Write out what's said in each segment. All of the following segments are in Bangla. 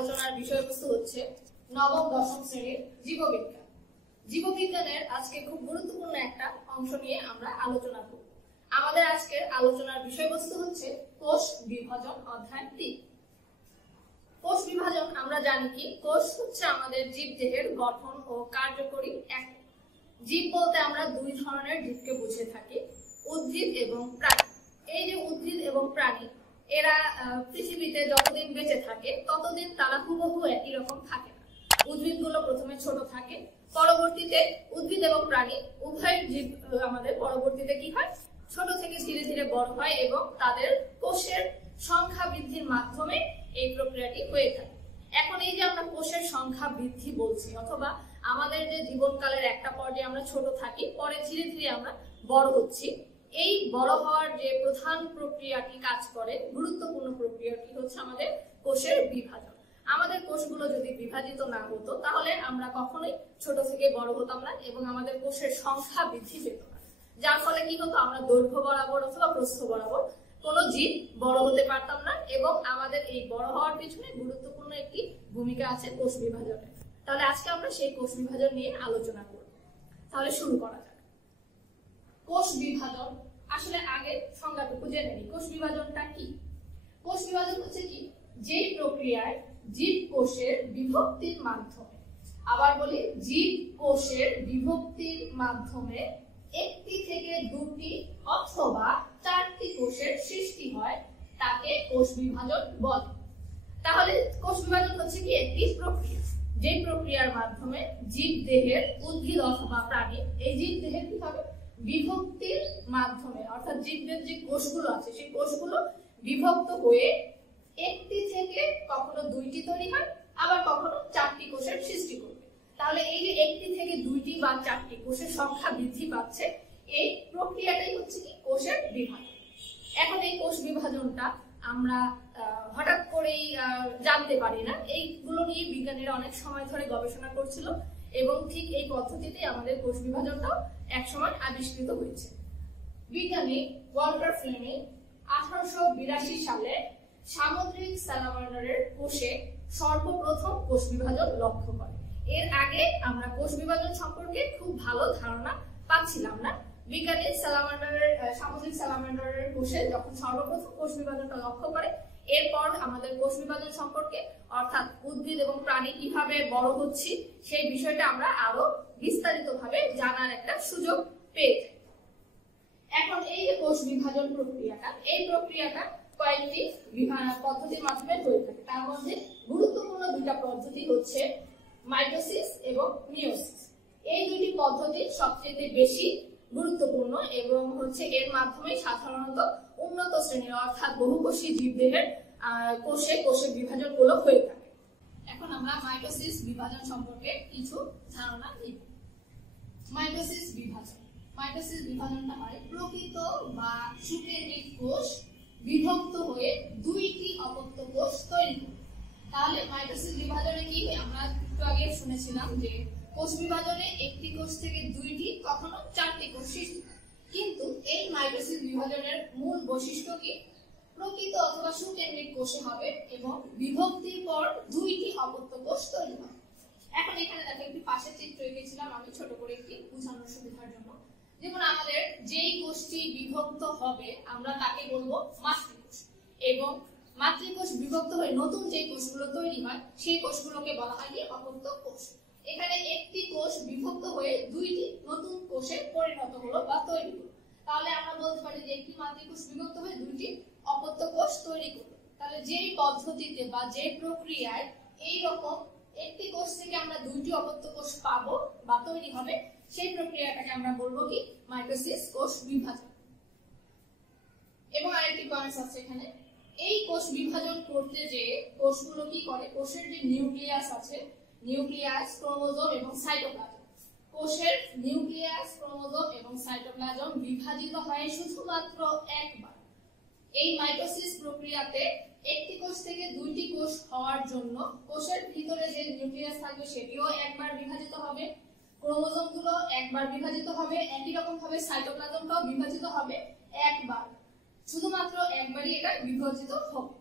আলোচনার বিষয়বস্তু হচ্ছে নবম দশম শ্রেণীর জীববিজ্ঞান। জীববিজ্ঞানের আজকে খুব গুরুত্বপূর্ণ একটা অংশ নিয়ে আমরা আলোচনা করব। আমাদের আজকের আলোচনার বিষয়বস্তু হচ্ছে কোষ বিভাজন অধ্যায় 3। কোষ বিভাজন আমরা জানি কি, কোষ হচ্ছে আমাদের জীবদেহের গঠন ও কার্যকরী এক। জীব বলতে আমরা দুই ধরনের জীবকে বুঝে থাকি, উদ্ভিদ এবং প্রাণী। এই যে উদ্ভিদ এবং প্রাণী, এরা পৃথিবীতে যতদিন বেঁচে থাকে ততদিন তারা হুবহু একই রকম থাকে না। উদ্ভিদগুলো প্রথমে ছোট থাকে, পরবর্তীতে উদ্ভিদ এবং প্রাণী উভয় জীব আমাদের পরবর্তীতে কি হয়, ছোট থেকে ধীরে ধীরে বড় হয় এবং তাদের কোষের সংখ্যা বৃদ্ধির মাধ্যমে এই প্রক্রিয়াটি হয়ে থাকে। এখন এই যে আমরা কোষের সংখ্যা বৃদ্ধি বলছি, অথবা আমাদের যে জীবনকালের একটা পর্যায়ে আমরা ছোট থাকি, পরে ধীরে ধীরে আমরা বড় হচ্ছি, এই বড় হওয়ার যে প্রধান প্রক্রিয়াটি কাজ করে, গুরুত্বপূর্ণ প্রক্রিয়াটি হচ্ছে আমাদের কোষের বিভাজন। আমাদের কোষগুলো যদি বিভাজিত না হতো তাহলে আমরা কখনোই ছোট থেকে বড় হতাম না এবং আমাদের কোষের সংখ্যা বৃদ্ধি পেত না। যার ফলে কি হতো, আমরা দৈর্ঘ্য বরাবর অথবা প্রস্থ বরাবর কোনো জীব বড় হতে পারতাম না এবং আমাদের এই বড় হওয়ার পিছনে গুরুত্বপূর্ণ একটি ভূমিকা আছে কোষ বিভাজনের। তাহলে আজকে আমরা সেই কোষ বিভাজন নিয়ে আলোচনা করব। তাহলে শুরু করা যাক। কোষ বিভাজন আসলে আগে সংজ্ঞাটুকু জেনে নিই। কোষ বিভাজনটা কি? কোষ বিভাজন হচ্ছে কি, যে প্রক্রিয়ায় জীব কোষের বিভক্তির মাধ্যমে, আবার বলি, জীব কোষের বিভক্তির মাধ্যমে একটি থেকে দুটি অথবা চারটি কোষের সৃষ্টি হয়, তাকে কোষ বিভাজন বলে। তাহলে কোষ বিভাজন হচ্ছে কি একটি প্রক্রিয়া, যে প্রক্রিয়ার মাধ্যমে জীব দেহের, উদ্ভিদ অথবা প্রাণী, এই জীব দেহের কি হবে, বিভক্তির মাধ্যমে, অর্থাৎ জীবদের যে কোষগুলো আছে সেই কোষগুলো বিভক্ত হয়ে একটি থেকে কখনো দুইটি তৈরি হয়, আবার কখনো চারটি কোষের সৃষ্টি করবে। তাহলে এই যে একটি থেকে দুইটি বা চারটি কোষের সংখ্যা বৃদ্ধি পাচ্ছে, এই প্রক্রিয়াটাই হচ্ছে কি কোষের বিভাজন। এখন এই কোষ বিভাজনটা আমরা হঠাৎ করেই জানতে পারি না, এইগুলো নিয়ে বিজ্ঞানীরা অনেক সময় ধরে গবেষণা করছিল এবং ঠিক এই পদ্ধতিতে আমাদের কোষ বিভাজনটাও একসময় আবিষ্কৃত হয়েছে। বিজ্ঞানী ওয়াল্টার ফ্লেমিং 1882 সালে সামুদ্রিক স্যালামান্ডারের কোষে সর্বপ্রথম কোষ বিভাজন লক্ষ্য করে। এর আগে আমরা কোষ বিভাজন সম্পর্কে খুব ভালো ধারণা পাচ্ছিলাম না। বিজ্ঞানী সামুদ্রিক স্যালামান্ডারের কোষে যখন সর্বপ্রথম কোষ বিভাজনটা লক্ষ্য করে, এরপর আমাদের কোষ বিভাজন সম্পর্কে, অর্থাৎ উদ্ভিদ এবং প্রাণী কিভাবে বড় হচ্ছে সেই বিষয়টা আমরা আরো বিস্তারিতভাবে জানার একটা সুযোগ পেয়ে যাই। এখন এই যে কোষ বিভাজন প্রক্রিয়াটা, এই প্রক্রিয়াটা কয়েকটি পদ্ধতির মাধ্যমে হয়ে থাকে। তার মধ্যে গুরুত্বপূর্ণ দুইটা পদ্ধতি হচ্ছে মাইটোসিস এবং মিয়োসিস। এই দুটি পদ্ধতি সবচেয়ে বেশি গুরুত্বপূর্ণ এবং হচ্ছে এর মাধ্যমে সাধারণত উন্নত শ্রেণীর, অর্থাৎ বহুকোষী জীবদেহের কোষের বিভাজন গুলো হয়ে থাকে। এখন আমরা মাইটোসিস বিভাজন সম্পর্কে কিছু ধারণা নিব। মাইটোসিস বিভাজনটা হয় প্রকৃত বা সুকেন্দ্রিক কোষ বিভক্ত হয়ে দুইটি অপত্য কোষ তৈরি করে। তাহলে মাইটোসিস বিভাজনে কি হয়, আমরা একটু আগে শুনেছিলাম যে কোষ বিভাজনে একটি কোষ থেকে দুইটি, কখনো চারটি কোষ সৃষ্টি হয়। কিন্তু এই মাইটোসিস বিভাজনের মূল বৈশিষ্ট্য কি, প্রকৃত অথবা সুকেন্দ্রিক কোষে হবে এবং বিভক্তির পর দুইটি অপত্য কোষ তৈরি হয়। এখন এখানে দেখো একটি পাশের চিত্র এঁকেছিলাম আমি ছোট করে একটি বোঝানোর সুবিধার জন্য। যেমন আমাদের যেই কোষটি বিভক্ত হবে আমরা তাকে বলবো মাতৃকোষ, এবং মাতৃকোষ বিভক্ত হয়ে নতুন যে কোষগুলো তৈরি হয় সেই কোষগুলোকে বলা হয় কি অপত্য কোষ। এখানে একটি কোষ বিভক্ত হয়ে দুইটি নতুন কোষে পরিণত হলো বা তৈরি হলো, তাহলে আমরা বলতে পারি যে একটি মাতৃকোষ বিভক্ত হয়ে দুইটি অপত্য কোষ তৈরি করলো। তাহলে যেই পদ্ধতিতে বা যে প্রক্রিয়ায় এই রকম একটি কোষ থেকে আমরা দুইটি অপত্য কোষ পাবো বা তৈরি হবে, সেই প্রক্রিয়াটাকে আমরা বলবো কি মাইটোসিস, কোষ বিভাজন। এবং আরেকটি পয়েন্ট আছে এখানে, এই কোষ বিভাজন করতে যে কোষগুলো কি করে, কোষের যে নিউক্লিয়াস আছে, নিউক্লিয়াস, ক্রোমোজোম এবং সাইটোপ্লাজম, কোষের নিউক্লিয়াস, ক্রোমোজোম এবং সাইটোপ্লাজম বিভাজিত হয় শুধুমাত্র একবার। এই মাইটোসিস প্রক্রিয়াতে একটি কোষ থেকে দুইটি কোষ হওয়ার জন্য কোষের ভিতরে যে নিউক্লিয়াস থাকবে সেটিও একবার বিভাজিত হবে, ক্রোমোজোম গুলো একবার বিভাজিত হবে, একই রকম ভাবে সাইটোপ্লাজমটাও বিভাজিত হবে একবার, শুধুমাত্র একবারই এটা বিভাজিত হবে।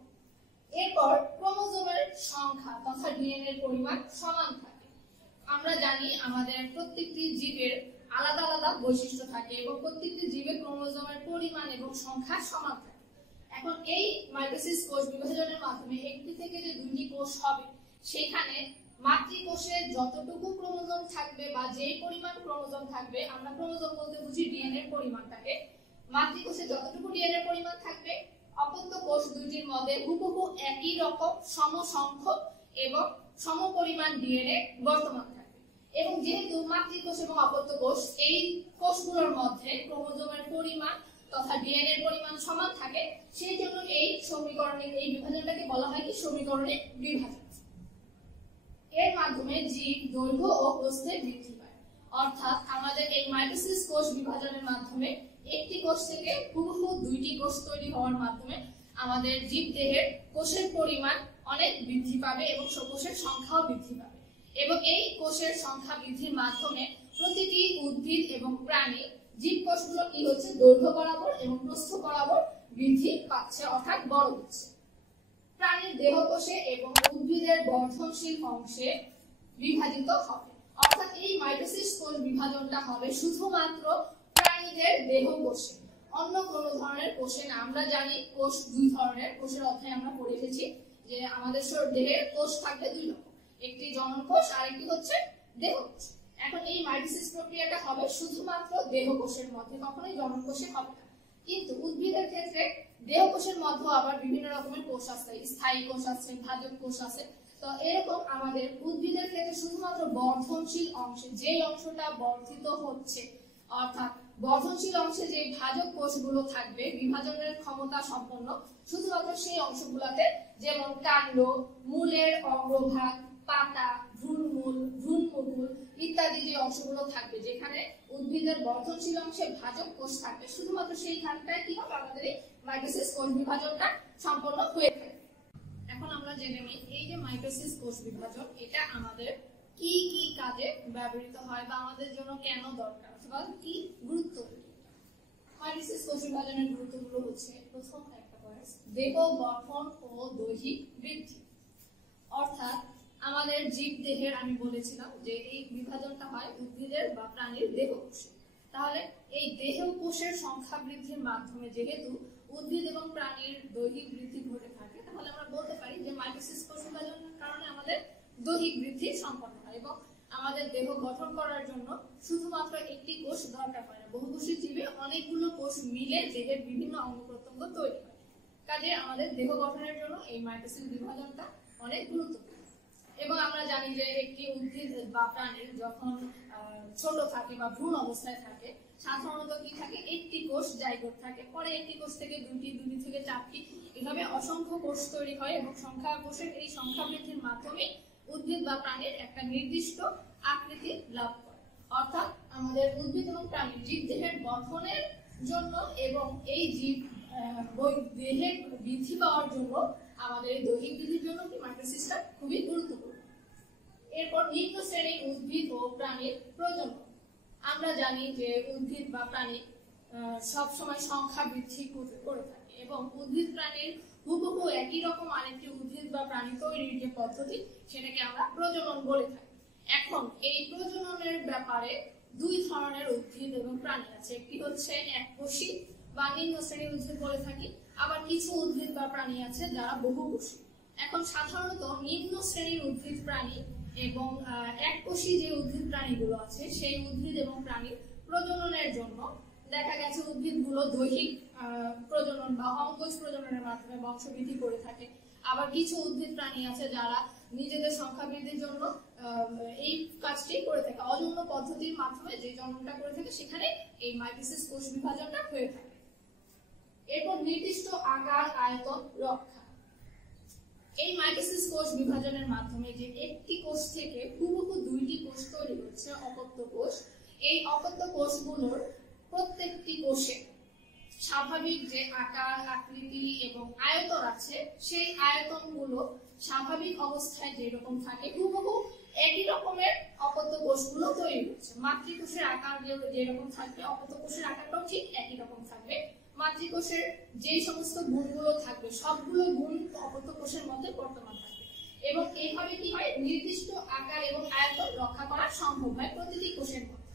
এরপর ক্রোমোজোমের সংখ্যা তথা ডিএনএ এর পরিমাণ সমান থাকে। আমরা জানি আমাদের প্রত্যেকটি জীবের আলাদা আলাদা বৈশিষ্ট্য থাকে এবং প্রত্যেকটি জীবের ক্রোমোজোমের পরিমাণ এবং সংখ্যা সমান থাকে। এখন এই মাইটোসিস কোষ বিভাজনের মাধ্যমে একটি থেকে যে দুইটি কোষ হবে, সেখানে মাতৃকোষে যতটুকু ক্রোমোজোম থাকবে বা যেই পরিমাণ ক্রোমোজোম থাকবে, আমরা ক্রোমোজোম বলতে বুঝি ডিএনএ এর পরিমাণটাকে, মাতৃকোষে যতটুকু ডিএনএ এর পরিমাণ থাকবে অপত্য কোষ দুইটির মধ্যে হুবহু একই রকম সমসংখ্যক এবং সমপরিমাণ ডিএনএ বর্তমান থাকবে। এবং যেহেতু মাতৃকোষ এবং অপত্য কোষ এই কোষগুলোর মধ্যে ক্রোমোজোমের পরিমাণ তথা ডিএনএ এর পরিমাণ সমান থাকে, সেই জন্য এই সমীকরণের এই বিভাজনটাকে বলা হয় কি সমীকরণের বিভাজন। এর মাধ্যমে জীব দৈর্ঘ্য ও প্রস্থে বৃদ্ধি পায়। অর্থাৎ আমাদের এই মাইটোসিস কোষ বিভাজনের মাধ্যমে একটি কোষ থেকে হুবহু দুইটি কোষ তৈরি হওয়ার মাধ্যমে আমাদের জীব দেহের কোষের পরিমাণ অনেক বৃদ্ধি পাবে এবং কোষের সংখ্যাও বৃদ্ধি পাবে। এবং এই কোষের সংখ্যা বৃদ্ধির মাধ্যমে প্রতিটি উদ্ভিদ এবং প্রাণী জীব কোষগুলো কি হচ্ছে দৈর্ঘ্য বরাবর এবং প্রস্থ বরাবর বৃদ্ধি পাচ্ছে, অর্থাৎ বড় হচ্ছে। প্রাণীর দেহকোষে এবং উদ্ভিদের বর্ধনশীল অংশে বিভাজিত হবে। অর্থাৎ এই মাইটোসিস কোষ বিভাজনটা হবে শুধুমাত্র প্রাণীদের দেহকোষে, অন্য কোনো ধরনের কোষে না। আমরা জানি কোষ দুই ধরনের, কোষের অধ্যায়ে আমরা পড়ে এসেছি যে আমাদের দেহের কোষ থাকবে দুই রকম, একটি জনন কোষ আর একটি হচ্ছে দেহকোষ। এখন এই মাইটোসিস প্রক্রিয়াটা হবে শুধুমাত্র দেহকোষের মধ্যে, কখনোই জনন কোষে হবে না। কিন্তু উদ্ভিদের ক্ষেত্রে দেহকোষের মধ্যে আবার বিভিন্ন রকমের কোষ আছে, স্থায়ী কোষ আছে, ভাজক কোষ আছে। তো এরকম আমাদের উদ্ভিদের ক্ষেত্রে শুধুমাত্র বর্ধনশীল অংশে, যে অংশটা বর্ধিত হচ্ছে, অর্থাৎ বর্ধনশীল অংশে যে ভাজক কোষগুলো থাকবে বিভাজনের ক্ষমতা সম্পন্ন, শুধুমাত্র সেই অংশগুলোতে, যেমন কাণ্ড, মূলের অগ্রভাগ, পাতা, ভ্রূণমূল, ভ্রূণমুকুল ইত্যাদি যে অংশগুলো থাকবে, যেখানে উদ্ভিদের বর্ধনশীল অংশে ভাজক কোষ থাকবে, শুধুমাত্র সেইখানটায় কি হবে আমাদের এই মাইটোসিস কোষ বিভাজনটা সম্পন্ন হয়ে থাকে। এখন আমরা জেনে নিই এই যে মাইটোসিস কোষ বিভাজন, এটা আমাদের কি কি কাজে ব্যবহৃত হয় বা আমাদের জন্য কেন দরকার অথবা কি গুরুত্ব। মাইটোসিস কোষ বিভাজনের গুরুত্বগুলো হচ্ছে, প্রথম একটা পয়েন্ট, দেহ গঠন ও দৈহিক বৃদ্ধি। অর্থাৎ আমাদের জীব দেহের, আমি বলেছিলাম যে এই বিভাজনটা হয় উদ্ভিদের বা প্রাণীর দেহকোষে। তাহলে এই দেহকোষের সংখ্যা বৃদ্ধির মাধ্যমে যেহেতু উদ্ভিদ এবং প্রাণীর দৈহিক বৃদ্ধি ঘটে থাকে, তাহলে আমরা বলতে পারি যে মাইটোসিস কোষ বিভাজনের কারণে আমাদের দৈহিক বৃদ্ধি সম্পন্ন হয় এবং আমাদের দেহ গঠন করার জন্য শুধুমাত্র একটি কোষ দরকার হয় না, বহুকোষী জীবে অনেকগুলো কোষ মিলে দেহের বিভিন্ন অঙ্গ প্রত্যঙ্গ তৈরি হয়। কাজে আমাদের দেহ গঠনের জন্য এই মাইটোসিস বিভাজনটা অনেক গুরুত্বপূর্ণ। এবং আমরা জানি যে একটি উদ্ভিদ বা প্রাণী যখন ছোট থাকে বা ভ্রূণ অবস্থায় থাকে, সাধারণত কি থাকে, একটি কোষ জাইগোট থাকে, পরে একটি কোষ থেকে দুটি, দুটি থেকে চারটি, এভাবে অসংখ্য কোষ তৈরি হয় এবং কোষের এই সংখ্যা বৃদ্ধির মাধ্যমে উদ্ভিদ বা প্রাণীর একটা নির্দিষ্ট আকৃতি লাভ করে। অর্থাৎ আমাদের উদ্ভিদ এবং প্রাণীর জীব দেহের গঠনের জন্য এবং এই জীব দেহের বৃদ্ধি পাওয়ার জন্য, আমাদের দৈহিক বৃদ্ধির জন্য কি মাইটোসিসটা খুবই গুরুত্বপূর্ণ। এরপর নিম্ন শ্রেণীর উদ্ভিদ ও প্রাণীর প্রজনন। আমরা জানি যে উদ্ভিদ বা প্রাণী সব সময় সংখ্যা বৃদ্ধি করে থাকে এবং উদ্ভিদ প্রাণীর হুবহু একই রকম আরেকটি উদ্ভিদ বা প্রাণী তৈরির যে পদ্ধতি, সেটাকে আমরা প্রজনন বলে থাকি। এখন এই প্রজননের ব্যাপারে দুই ধরনের উদ্ভিদ এবং প্রাণী আছে, একটি হচ্ছে এককোষী বা নিম্ন শ্রেণীর উদ্ভিদ বলে থাকি, আবার কিছু উদ্ভিদ বা প্রাণী আছে যারা বহুকোষী। এখন সাধারণত নিম্ন শ্রেণীর উদ্ভিদ প্রাণী এবং এককোষী যে উদ্ভিদ প্রাণীগুলো আছে, সেই উদ্ভিদ এবং প্রাণীর প্রজননের জন্য দেখা গেছে উদ্ভিদগুলো দৈহিক প্রজনন বা অঙ্গজ প্রজননের মাধ্যমে বংশবৃদ্ধি করে থাকে। আবার কিছু উদ্ভিদ প্রাণী আছে যারা নিজেদের সংখ্যা বৃদ্ধির জন্য এই কাজটি করে থাকে, অযৌন পদ্ধতির মাধ্যমে যে জন্মটা করে থাকে, সেখানে এই মাইটোসিস কোষ বিভাজনটা হয়ে থাকে। এরপর নির্দিষ্ট আকার, আয়তন রক্ষা। এই মাইটোসিস কোষ বিভাজনের মাধ্যমে যে একটি কোষ থেকে হুবহু দুইটি কোষ তৈরি হচ্ছে, অপত্য কোষ, এই অপত্য কোষগুলোর প্রত্যেকটি কোষে স্বাভাবিক যে আকার, আকৃতি এবং আয়তন আছে, সেই আয়তনগুলো স্বাভাবিক অবস্থায় যেরকম থাকে হুবহু একই রকমের অপত্য কোষগুলো তৈরি হচ্ছে। মাতৃকোষের আকার যেরকম থাকবে, অপত্য কোষের আকারটাও ঠিক একই রকম থাকবে। মাতৃকোষের যে সমস্ত গুণগুলো থাকবে সবগুলো গুণ অপত্য কোষের মধ্যে বর্তমান থাকবে এবং এইভাবে কি হয় নির্দিষ্ট আকার এবং আয়তন রক্ষা করা সম্ভব হয় প্রতিটি কোষের মধ্যে।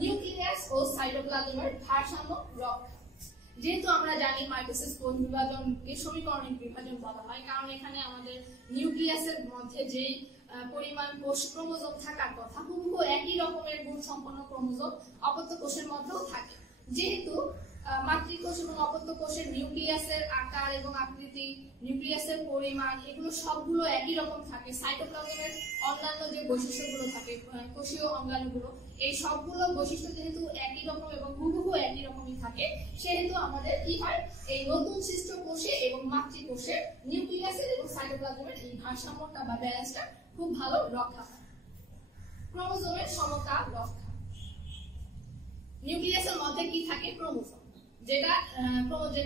নিউক্লিয়াস ও সাইটোপ্লাজমের ভারসাম্য রক্ষা। যেহেতু আমরা জানি মাইটোসিস কোষ বিভাজনকে সমীকরণিক বিভাজন বলা হয়, কারণ এখানে আমাদের নিউক্লিয়াসের মধ্যে যেই পরিমাণ কোষ ক্রোমোজোম থাকার কথা হুবহু একই রকমের গুণ সম্পন্ন ক্রোমোজোম অপত্য কোষের মধ্যেও থাকে। যেহেতু মাতৃকোষ এবং অপত্য কোষের নিউক্লিয়াসের আকার এবং আকৃতি, নিউক্লিয়াসের পরিমাণ এগুলো সবগুলো একই রকম থাকে, সাইটোপ্লাজমের অন্যান্য যে বৈশিষ্ট্যগুলো থাকে কোষীয় অঙ্গাণুগুলো এই সবগুলো বৈশিষ্ট্য যেহেতু একই রকম এবং হুবহু একই রকমই থাকে, সেহেতু আমাদের কি হয় এই নতুন সৃষ্ট কোষে এবং মাতৃকোষে নিউক্লিয়াসের এবং সাইটোপ্লাজমের এই ভারসাম্যটা বা ব্যালেন্সটা খুব ভালো রক্ষা হয়। ক্রোমোজোমের সমতা রক্ষা। নিউক্লিয়াসের মধ্যে কি থাকে ক্রোমোজোম, যেটা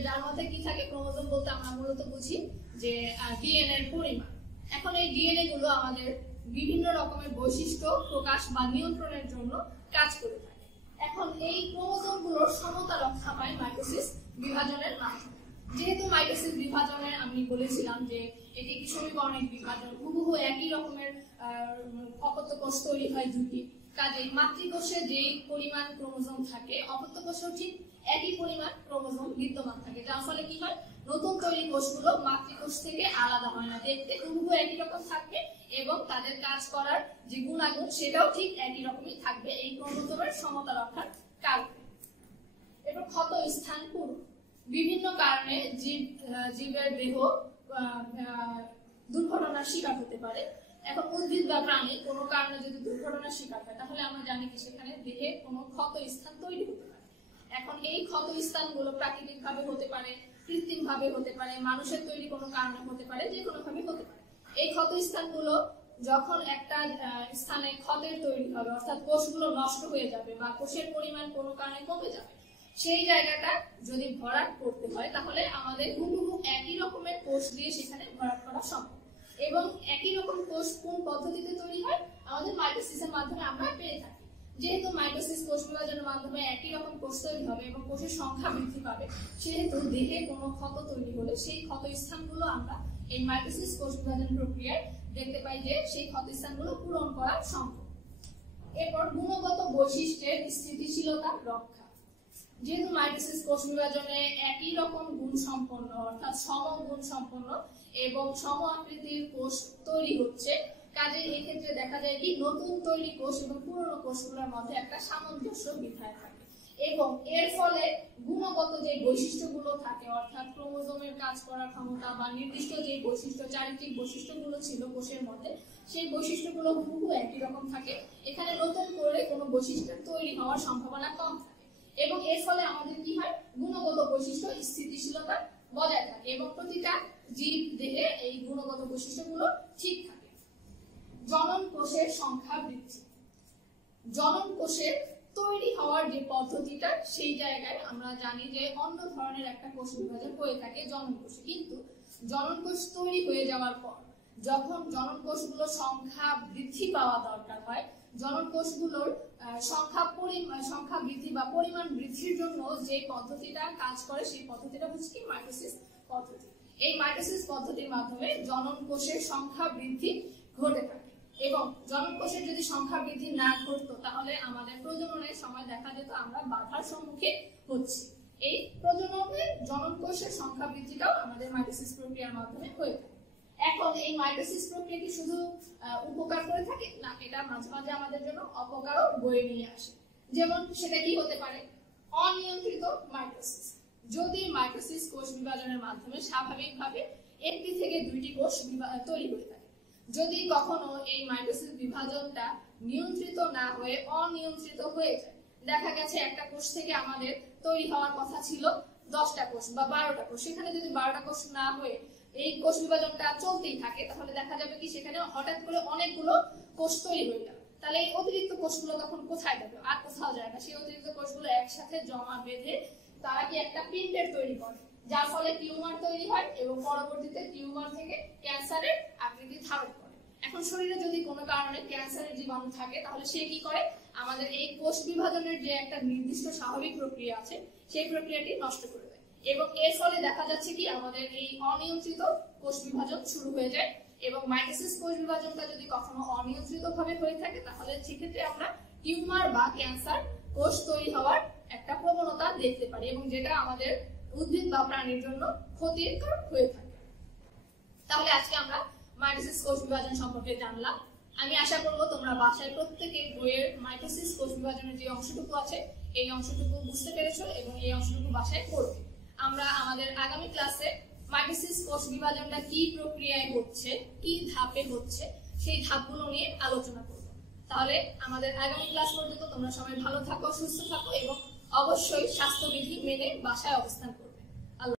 যার মধ্যে কি থাকে ক্রোমোজোম বলতে আমরা মূলত বুঝি যে ডিএনএ এর পরিমাণ। এখন এই ডিএনএ গুলো আমাদের বিভিন্ন রকমের বৈশিষ্ট্য প্রকাশ বা নিয়ন্ত্রণের জন্য কাজ করে থাকে। এখন এই ক্রোমোজোম গুলোর সমতা রক্ষা পায় মাইটোসিস বিভাজনের মাধ্যমে। যেহেতু মাইটোসিস বিভাজনের আমি বলেছিলাম যে এটি একটি সমীকরণিক বিভাজন, হুবহু একই রকমের অপত্য কোষ তৈরি হয় দুটি, কাজেই মাতৃকোষে যে পরিমাণ ক্রোমোজোম থাকে অপত্য কোষেও ঠিক একই পরিমাণ ক্রোমোজোম বিদ্যমান থাকে, যার ফলে কি হয় নতুন তৈরি কোষগুলো মাতৃকোষ থেকে আলাদা হয় না, দেখতে হুবহু একই রকম থাকবে এবং তাদের কাজ করার যে গুণাগুণ সেটাও ঠিক একই রকমই থাকবে এই ক্রোমোজোমের সমতা রক্ষার কারণে। এরপর ক্ষত স্থান পূরণ। বিভিন্ন কারণে জীবের দেহ দুর্ঘটনার শিকার হতে পারে। এখন উদ্ভিদ বা প্রাণী কোনো কারণে যদি দুর্ঘটনার শিকার হয় তাহলে আমরা জানি কি সেখানে দেহে কোনো ক্ষত স্থান তৈরি হতে পারে। এখন এই ক্ষত স্থানগুলো প্রাকৃতিক ভাবে হতে পারে, কৃত্রিম ভাবে হতে পারে, মানুষের তৈরি কোনো কারণে হতে পারে, যে কোনো ভাবে হতে পারে। এই ক্ষত স্থানগুলো যখন একটা স্থানে ক্ষতের তৈরি হবে অর্থাৎ কোষগুলো নষ্ট হয়ে যাবে বা কোষের পরিমাণ কোনো কারণে কমে যাবে, সেই জায়গাটা যদি ভরাট করতে হয় তাহলে আমাদের হুবহু একই রকমের কোষ দিয়ে সেখানে ভরাট করা সম্ভব। এবং একই রকম কোষ কোন পদ্ধতিতে তৈরি হয় আমাদের মাইটোসিসের মাধ্যমে আমরা পেয়ে থাকি। যেহেতু মাইটোসিস কোষ বিভাজনের মাধ্যমে একই রকম কোষ তৈরি হবে এবং কোষের সংখ্যা বৃদ্ধি পাবে, সেহেতু দেহে কোনো ক্ষত তৈরি হলে সেই ক্ষত স্থানগুলো আমরা এই মাইটোসিস কোষ বিভাজন প্রক্রিয়ায় দেখতে পাই যে সেই ক্ষত স্থানগুলো পূরণ করা সম্ভব। এরপর গুণগত বৈশিষ্ট্যের স্থিতিশীলতা রক্ষা। যেহেতু মাইটোসিস কোষ বিভাজনে একই রকম গুণ সম্পন্ন অর্থাৎ সম গুণ সম্পন্ন এবং সম আকৃতির কোষ তৈরি হচ্ছে, কাজে এই ক্ষেত্রে দেখা যায় কি নতুন তৈরি কোষ এবং পুরনো কোষগুলোর মধ্যে একটা সামঞ্জস্য বিধায় থাকে এবং এর ফলে গুণগত যে বৈশিষ্ট্যগুলো থাকে অর্থাৎ ক্রোমোজোমের কাজ করার ক্ষমতা বা নির্দিষ্ট যে বৈশিষ্ট্য চারিত্রিক বৈশিষ্ট্যগুলো ছিল কোষের মধ্যে সেই বৈশিষ্ট্যগুলো হুবহু একই রকম থাকে। এখানে নতুন করে কোনো বৈশিষ্ট্য তৈরি হওয়ার সম্ভাবনা কম থাকে এবং এর ফলে আমাদের কি হয় গুণগত বৈশিষ্ট্য স্থিতিশীলতা বজায় থাকে এবং প্রতিটা জীব দেহে এই গুণগত বৈশিষ্ট্যগুলো ঠিক থাকে। জনন কোষের সংখ্যা বৃদ্ধি। জনন কোষের তৈরি হওয়ার যে পদ্ধতিটা সেই জায়গায় আমরা জানি যে অন্য ধরনের একটা কোষ বিভাজন হয়ে থাকে জনন কোষে, কিন্তু জনন কোষ তৈরি হয়ে যাওয়ার পর যখন জনন কোষগুলোর সংখ্যা বৃদ্ধি পাওয়া দরকার হয়, জনন কোষগুলোর সংখ্যা বৃদ্ধি বা পরিমাণ বৃদ্ধির জন্য যে পদ্ধতিটা কাজ করে সেই পদ্ধতিটা হচ্ছে কি মাইটোসিস পদ্ধতি। এই মাইটোসিস পদ্ধতির মাধ্যমে জনন কোষের সংখ্যা বৃদ্ধি ঘটে থাকে এবং জনন কোষের যদি সংখ্যা বৃদ্ধি না ঘটতো তাহলে আমাদের প্রজননের সময় দেখা যেত আমরা বাধার সম্মুখীন হচ্ছি। এই প্রজননে জনন কোষের সংখ্যা বৃদ্ধিটাও আমাদের মাইটোসিস প্রক্রিয়ার মাধ্যমে হয়ে থাকে। এখন এই মাইটোসিস প্রক্রিয়া কি শুধু উপকার করে থাকে না, এটা মাঝে মাঝে আমাদের জন্য অপকারও বয়ে নিয়ে আসে। যেমন সেটা কি হতে পারে অনিয়ন্ত্রিত মাইটোসিস। যদি মাইটোসিস কোষ বিভাজনের মাধ্যমে স্বাভাবিকভাবে একটি থেকে দুইটি কোষ তৈরি হয়ে থাকে, যদি কখনো এই মাইটোসিস বিভাজনটা নিয়ন্ত্রিত না হয়ে অনিয়ন্ত্রিত হয়ে যায়, দেখা গেছে একটা কোষ থেকে আমাদের তৈরি হওয়ার কথা ছিল 10টা কোষ বা 12টা কোষ, সেখানে যদি 12টা কোষ না হয়ে এই কোষ বিভাজনটা চলতেই থাকে তাহলে দেখা যাবে কি সেখানে হঠাৎ করে অনেকগুলো কোষ তৈরি হয়ে যাবে। তাহলে এই অতিরিক্ত কোষগুলো তখন কোথায় যাবে? আর কোথাও যায় না। সেই অতিরিক্ত কোষগুলো একসাথে জমা বেঁধে তারা কি একটা পিন্ডের তৈরি করে, যার ফলে টিউমার তৈরি হয় এবং পরবর্তীতে টিউমার থেকে ক্যান্সারের আকৃতি ধারণ করে। এখন শরীরে যদি কোনো কারণে ক্যান্সারের জীবাণু থাকে তাহলে সে কি করে আমাদের এই কোষ বিভাজনের যে একটা নির্দিষ্ট স্বাভাবিক প্রক্রিয়া আছে সেই প্রক্রিয়াটি নষ্ট করে দেয় এবং এর ফলে দেখা যাচ্ছে কি আমাদের এই অনিয়ন্ত্রিত কোষ বিভাজন শুরু হয়ে যায় এবং মাইটোসিস কোষ বিভাজনটা যদি কখনো অনিয়ন্ত্রিতভাবে হয়ে থাকে তাহলে সেক্ষেত্রে আমরা টিউমার বা ক্যান্সার কোষ তৈরি হওয়ার একটা প্রবণতা দেখতে পারি এবং যেটা আমাদের উদ্ভিদ বা প্রাণীর জন্য ক্ষতিকর হয়ে থাকে। তাহলে আজকে আমরা মাইটোসিস কোষ বিভাজন সম্পর্কে জানলাম। আমি আশা করব তোমরা বাসায় প্রত্যেকে বইয়ের মাইটোসিস কোষ বিভাজনের যে অংশটুকু আছে এই অংশটুকু বুঝতে পেরেছো এবং এই অংশটুকু বাসায় পড়বে। আমরা আমাদের আগামী ক্লাসে মাইটোসিস কোষ বিভাজনটা কি প্রক্রিয়ায় হচ্ছে, কি ধাপে হচ্ছে, সেই ধাপগুলো নিয়ে আলোচনা করব। তাহলে আমাদের আগামী ক্লাস পর্যন্ত তোমরা সবাই ভালো থাকো, সুস্থ থাকো এবং অবশ্যই স্বাস্থ্যবিধি মেনে বাসায় অবস্থান করো।